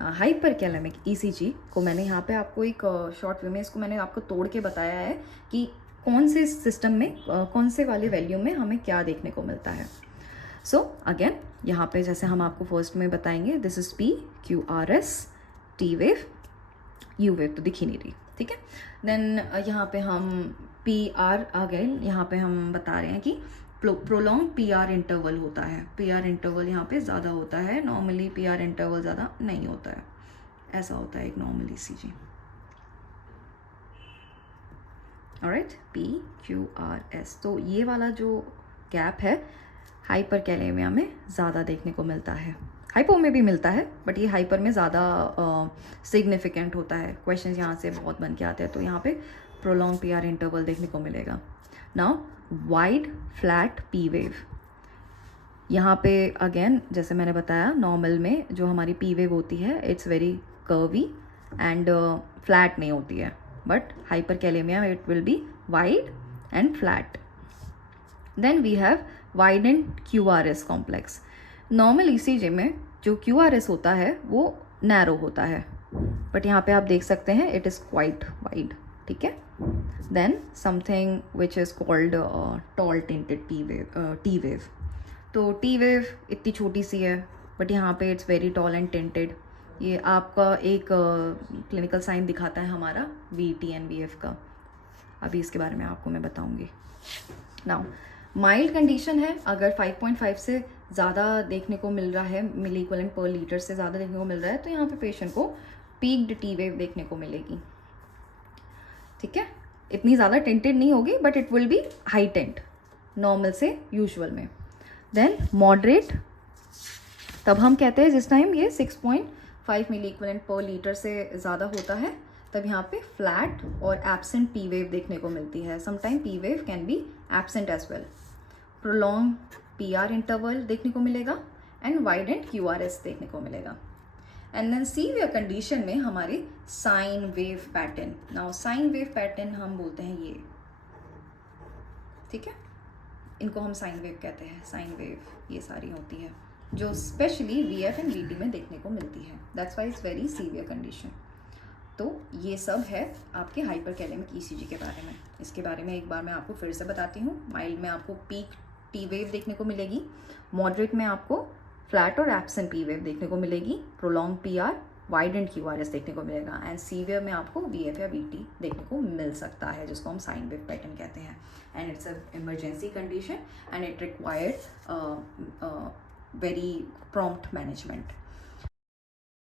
हाइपरकैलेमिक ECG को मैंने यहाँ पे आपको एक शॉर्ट वे में इसको मैंने आपको तोड़ के बताया है कि कौन से सिस्टम में कौन से वाले वैल्यू में हमें क्या देखने को मिलता है। सो अगेन यहाँ पे जैसे हम आपको फर्स्ट में बताएंगे, this is P Q R S, T wave, you wave तो दिख ही नहीं रही, ठीक है। देन यहाँ पे हम पी आर अगेन यहाँ पे हम बता रहे हैं कि प्रोलॉन्ग पी आर इंटरवल होता है। पी आर इंटरवल यहाँ पे ज़्यादा होता है, नॉर्मली पी आर इंटरवल ज़्यादा नहीं होता है, ऐसा होता है एक normal ECG. Alright, P Q R S, तो ये वाला जो गैप है हाइपरकैलेमिया में ज़्यादा देखने को मिलता है। हाइपो में भी मिलता है बट ये हाइपर में ज़्यादा सिग्निफिकेंट होता है। क्वेश्चन यहाँ से बहुत बन के आते हैं, तो यहाँ पे प्रोलॉन्ग पी आर इंटरवल देखने को मिलेगा। Now wide flat P wave, यहाँ पे अगेन जैसे मैंने बताया नॉर्मल में जो हमारी पी वेव होती है it's very curvy and flat नहीं होती है, but hyperkalaemia it will be wide and flat. Then we have wide and Q R S complex. Normal ECG में जो क्यू आर एस होता है वो नैरो होता है, बट यहाँ पे आप देख सकते हैं इट इज़ क्वाइट वाइड, ठीक है। Then something which is called tall tinted T wave. तो टी वेव इतनी छोटी सी है बट यहाँ पे it's very tall and tinted. ये आपका एक क्लिनिकल साइन दिखाता है हमारा वीटी एंड वीएफ का, अभी इसके बारे में आपको मैं बताऊंगी। नाउ माइल्ड कंडीशन है, अगर 5.5 से ज़्यादा देखने को मिल रहा है, मिली इक्विवेलेंट पर लीटर से ज़्यादा देखने को मिल रहा है, तो यहाँ पे पेशेंट को पीक्ड टी वेव देखने को मिलेगी, ठीक है। इतनी ज़्यादा टेंटेड नहीं होगी but it will B high tent normal से यूजुअल में। देन मॉडरेट, तब हम कहते हैं जिस टाइम ये 6.5 मिली इक्विवेलेंट पर लीटर से ज़्यादा होता है, तब यहाँ पे फ्लैट और एब्सेंट पी वेव देखने को मिलती है। Sometime P wave can be absent as well. Prolong P R interval देखने को मिलेगा and wide and Q R S देखने को मिलेगा। एंड देन सीवियर कंडीशन में हमारी sine wave pattern. Now sine wave pattern हम बोलते हैं ये, ठीक है, इनको हम साइन वेव कहते हैं। साइन वेव ये सारी होती है जो स्पेशली वीएफ एंड वीटी में देखने को मिलती है, that's why it's very severe condition. तो ये सब है आपके हाइपरकैलेमिक ईसीजी के बारे में। इसके बारे में एक बार मैं आपको फिर से बताती हूँ। माइल्ड में आपको पीक टी वेव देखने को मिलेगी, मॉडरेट में आपको फ्लैट और एब्सेंट पी वेव देखने को मिलेगी, prolong P are, wide and Q R S देखने को मिलेगा, एंड सीवियर में आपको वी एफ या वी टी देखने को मिल सकता है, जिसको हम साइन वेव पैटर्न कहते हैं। And it's a emergency condition and it required very prompt management.